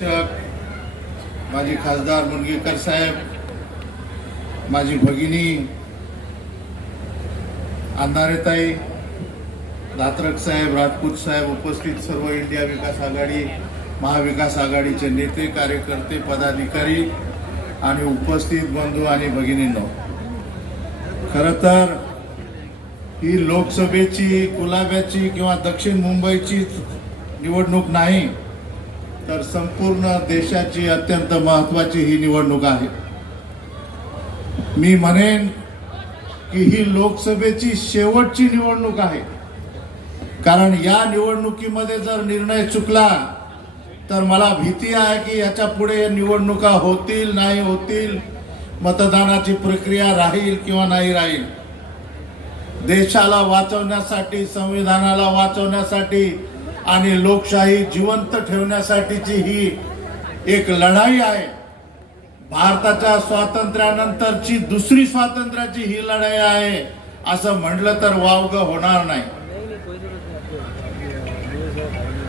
शिक्षक माजी खासदार मुनगेकर साहेब माझी भगिनी अंधारेताई दात्रक साहेब राजपूत साहेब उपस्थित सर्व इंडिया विकास आघाडी महाविकास आघाडीचे नेते कार्यकर्ते पदाधिकारी आणि उपस्थित बंधू आणि भगिनींनो. खरं तर ही लोकसभेची कुलाब्याची किंवा दक्षिण मुंबईची निवडणूक नाही तर संपूर्ण देशाची अत्यंत महत्वाची ही निवडणूक आहे. मी म्हणेन की ही लोकसभेची शेवटची निवडणूक आहे. कारण या निवडणुकीमध्ये जर निर्णय चुकला तर मला भीती आहे की याच्यापुढे निवडणुका होतील नाही होतील मतदानाची प्रक्रिया राहील किंवा नाही राहील. देशाला वाचवण्यासाठी संविधानाला वाचवण्यासाठी आणि लोकशाही जिवंत ठेवण्यासाठीची ही एक लढाई आहे. भारताच्या स्वातंत्र्यानंतरची दुसरी स्वातंत्र्याची ही लढाई आहे असं म्हटलं तर वावग होणार नाही.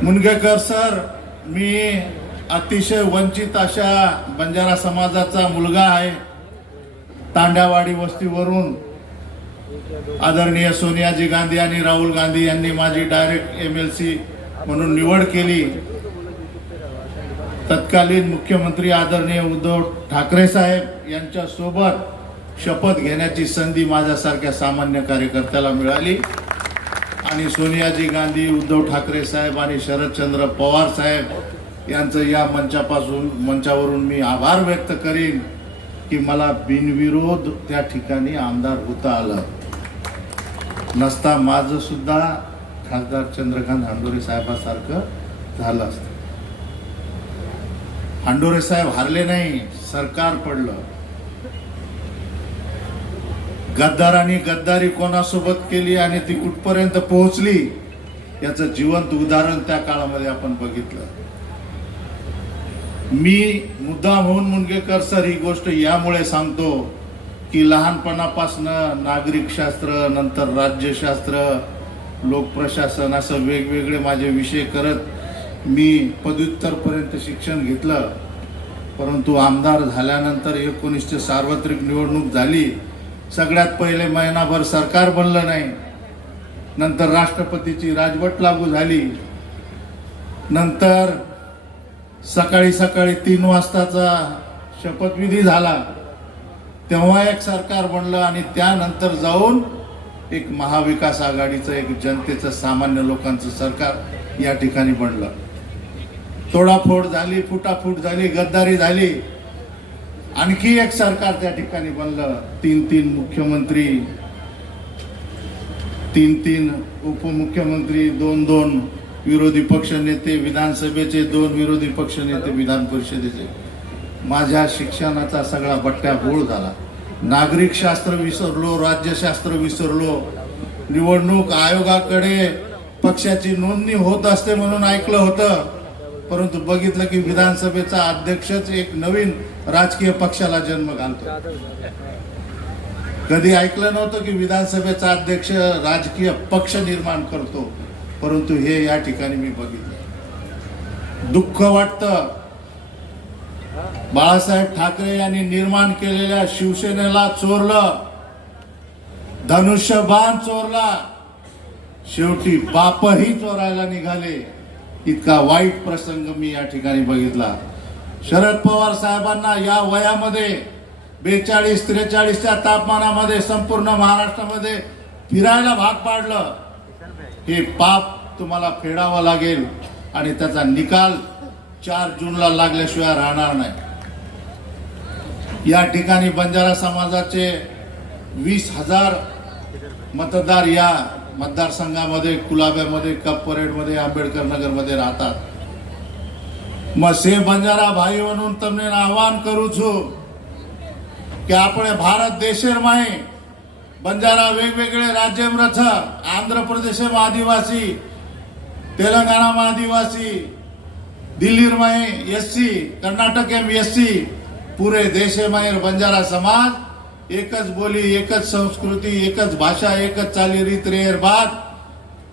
मुनगेकर सर मी अतिशय वंचित अशा बंजारा समाजाचा मुलगा आहे. तांड्यावाडी वस्तीवरून आदरणीय सोनियाजी गांधी आणि राहुल गांधी यांनी माझी डायरेक्ट एम एल सी म्हणून निवड केली. तत्कालीन मुख्यमंत्री आदरणीय उद्धव ठाकरे साहेब यांच्यासोबत शपथ घेण्याची संधी माझ्यासारख्या सामान्य कार्यकर्त्याला मिळाली. आणि सोनियाजी गांधी उद्धव ठाकरे साहेब आणि शरदचंद्र पवार साहेब यांचं या मंचापासून मंचावरून मी आभार व्यक्त करीन की मला बिनविरोध त्या ठिकाणी आमदार होता आलं. नसता माझं सुद्धा खासदार चंद्रकांत हांडोरे साहेबासारखं झालं असतं. हांडोरे साहेब हारले नाही सरकार पडलं. गद्दारांनी गद्दारी कोणासोबत केली आणि ती कुठपर्यंत पोहोचली याचं जिवंत उदाहरण त्या काळामध्ये आपण बघितलं. मी मुद्दा होऊन मुनगेकर सर ही गोष्ट यामुळे सांगतो की लहानपणापासनं नागरिक शास्त्र नंतर राज्यशास्त्र लोकप्रशासन असं वेगवेगळे माझे विषय करत मी पदव्युत्तरपर्यंत शिक्षण घेतलं. परंतु आमदार झाल्यानंतर एकोणीसशे सार्वत्रिक निवडणूक झाली. सगळ्यात पहिले महिनाभर सरकार बनलं नाही. नंतर राष्ट्रपतीची राजवट लागू झाली. नंतर सकाळी सकाळी तीन वाजताचा शपथविधी झाला. तेव्हा एक सरकार बनलं आणि त्यानंतर जाऊन एक महाविकास आघाडीचं एक जनतेचं सामान्य लोकांचं सरकार या ठिकाणी बनलं. तोडाफोड झाली फुटाफूट झाली गद्दारी झाली. आणखी एक सरकार त्या ठिकाणी बनलं. तीन तीन मुख्यमंत्री तीन तीन उपमुख्यमंत्री दोन दोन विरोधी पक्ष नेते विधानसभेचे दोन विरोधी पक्ष नेते विधान परिषदेचे. माझ्या शिक्षणाचा सगळा बट्ट्या गोळ झाला. नागरिक शास्त्र विसरलो राज्यशास्त्र विसरलो निवडणूक आयोगाकडे पक्षाची नोंदणी होत असते म्हणून ऐकलं होतं. परंतु बघितलं की विधानसभेचा अध्यक्षच एक नवीन राजकीय पक्षाला जन्म घालतो. कधी ऐकलं नव्हतं की विधानसभेचा अध्यक्ष राजकीय पक्ष निर्माण करतो. परंतु हे या ठिकाणी मी बघितलं. दुःख वाटतं बाळासाहेब ठाकरे यांनी निर्माण केलेल्या शिवसेनेला चोरलं. धनुष्यबाण चोरला. शेवटी बापही चोरायला निघाले. इतका वाईट प्रसंग मी या ठिकाणी बघितला. शरद पवार साहेबांना या वयामध्ये बेचाळीस त्रेचाळीसच्या तापमानामध्ये संपूर्ण महाराष्ट्रामध्ये फिरायला भाग पाडलं. हे पाप तुम्हाला फेडावं लागेल आणि त्याचा निकाल चार जूनला लागल्याशिवाय राहणार नाही. या ठिकाणी बंजारा समाजाचे वीस हजार मतदार या मतदारसंघामध्ये कुलाब्यामध्ये कप परेडमध्ये आंबेडकर नगरमध्ये राहतात. मग से बंजारा भाई म्हणून तमने आव्हान करू छू की आपण भारत देशेर माही बंजारा वेगवेगळे राज्य रथ आंध्र प्रदेश आदिवासी तेलंगणामा आदिवासी दिल्ली में S C Karnataka M S C पुरे देशेमाहेर बंजारा समाज एकच बोली एकच संस्कृती एकच भाषा एकच चालीरीत रेर बात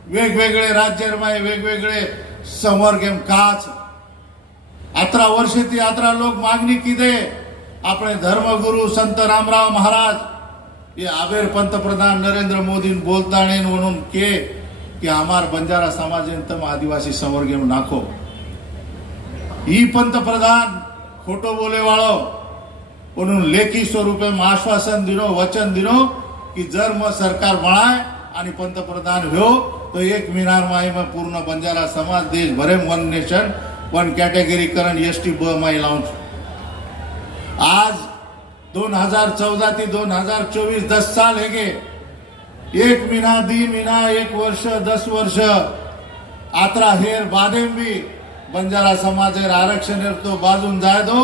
वेगवेगळे राज्यमाय वेगवेगळे संवर्गेम काच. अतरा वर्षे ती अतरा लोक मागणी किदे? आपले धर्मगुरु संत रामराव महाराज हे आबेर पंतप्रधान नरेंद्र मोदीन बोलताने म्हणून के की आमार बंजारा समाज तम आदिवासी संवर्गेम नाखो. ही पंतप्रधान खोटो बोले वाळो म्हणून लेखी स्वरूपे आश्वासन दिनो वचन दिनो की जर मग सरकार बनाय आणि पंतप्रधान हो तो एक मिनार माई मग पूर्ण बंजारा समाज देश भरे वन नेशन वन कॅटेगरी करण एस टी ब माई लावून. आज दोन हजार चौदा ते दोन हजार चोवीस दस साल हे गे एक मिना दी मिना एक वर्ष दस वर्ष. आत्रा हेर बादेम बी बंजारा समाजेर आरक्षण हेर तो बाजून जाय दो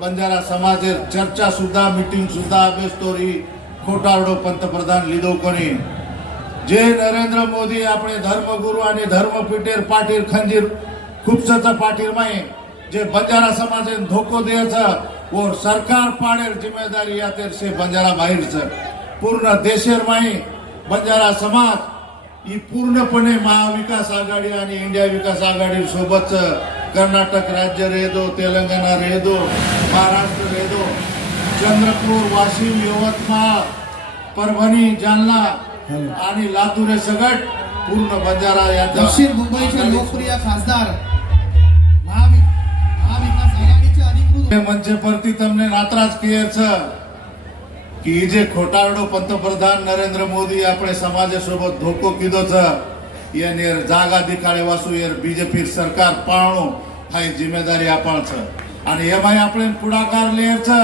बंजारा समाजेर चर्चा सुद्धा मीटिंग सुद्धा बेस्तोरी खोटारडो पंतप्रधान लिदो कोणी जे नरेंद्र मोदी આપણે ધર્મગુરુ અને ધર્મપીઠેર પાટીર ખંજીર खूपसाचा पाटीर माई जे बंजारा समाज धोको द्यायचा व सरकार पाडेर जिम्मेदारी या तेर से बंजारा बाहेरचं पूर्ण देशेर माई बंजारा समाज ही पूर्णपणे महाविकास आघाडी आणि इंडिया विकास आघाडी सोबत कर्नाटक राज्य रेदो तेलंगणा रेदो महाराष्ट्र रेदो चंद्रपूर वाशिम यवतमाळ परभणी जालना आणि लातूर हे सगट पूर्ण बंजारा या दक्षिण मुंबईचे लोकप्रिय खासदार महाविकास आघाडीचे अधिकृत मंचे परती तमने नात्राज केअरचं કે એ જે ખોટારડો પંતપ્રધાન નરેન્દ્ર મોદી આપણે સમાજે સોબત ધોકો કીધો છે એને યાર જાગા દેખાડે વાસુ યાર બીજેપી સરકાર પાણો થાય જિમ્મેદારી આપણ છે અને એમાં આપણે પુડાકાર લેર છે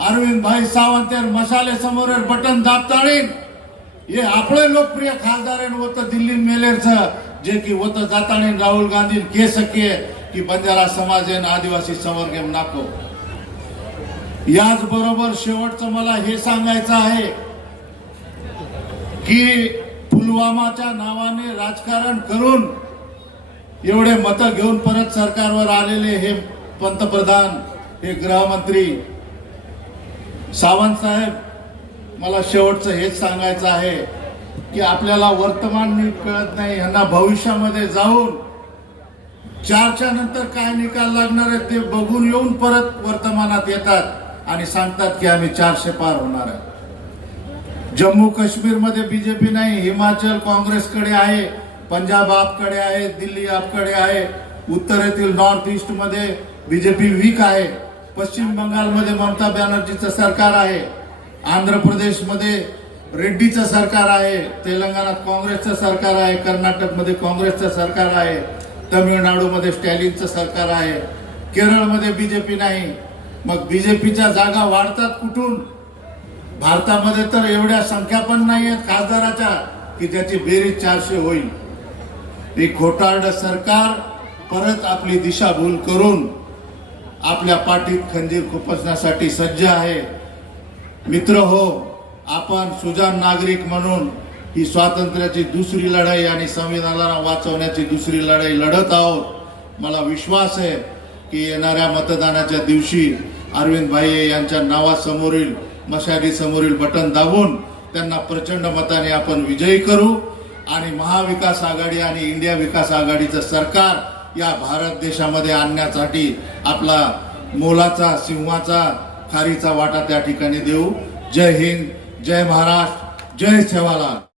અરવિંદભાઈ સાવંત યાર મસાલે સમોર બટન દાબતાણી એ આપણે લોકપ્રિય ખાસદાર વત દિલ્હી મેલેર છે જે કે વત જાતાણી રાહુલ ગાંધી કહી શકીએ કે બંજારા સમાજ આદિવાસી સંવર્ગ એમ નાખો याचबरोबर याच बरोबर शेवटचं मला हे सांगायचं आहे की पुलवामाच्या नावाने राजकारण करून एवढे मतं घेऊन परत सरकारवर आलेले हे पंतप्रधान हे गृहमंत्री सावंत साहेब मला शेवटचं हेच सांगायचं आहे की आपल्याला वर्तमान नीट कळत नाही यांना भविष्यामध्ये जाऊन चारच्या नंतर काय निकाल लागणार आहे ते बघून येऊन परत वर्तमानात येतात. आणि सांगतात की आम्ही चारशे पार होणार आहे. जम्मू काश्मीरमध्ये बीजेपी नाही हिमाचल काँग्रेसकडे आहे पंजाब आपकडे आहे दिल्ली आपकडे आहे उत्तरेतील नॉर्थ ईस्टमध्ये बीजेपी वीक आहे पश्चिम बंगालमध्ये ममता बॅनर्जीचं सरकार आहे आंध्र प्रदेशमध्ये रेड्डीचं सरकार आहे तेलंगणात काँग्रेसचं सरकार आहे कर्नाटकमध्ये काँग्रेसचं सरकार आहे तमिळनाडूमध्ये स्टॅलिनचं सरकार आहे केरळमध्ये बीजेपी नाही मग बीजेपीच्या जागा वाढतात कुठून? भारतामध्ये तर एवढ्या संख्या पण नाही आहेत खासदाराच्या की ज्याची बेरीज चारशे होईल. एक खोटार्ड सरकार परत आपली दिशाभूल करून आपल्या पाठीत खंजीर खुपसण्यासाठी सज्ज आहे. मित्र हो आपण सुजान नागरिक म्हणून ही स्वातंत्र्याची दुसरी लढाई आणि संविधानाला वाचवण्याची दुसरी लढाई लढत आहोत. मला विश्वास आहे की येणाऱ्या मतदानाच्या दिवशी अरविंद भाई यांच्या नावासमोरील मशालीसमोरील बटन दाबून त्यांना प्रचंड मताने आपण विजयी करू आणि महाविकास आघाडी आणि इंडिया विकास आघाडीचं सरकार या भारत देशामध्ये आणण्यासाठी आपला मोलाचा सिंहाचा खारीचा वाटा त्या ठिकाणी देऊ. जय हिंद जय महाराष्ट्र जय सेवालाल.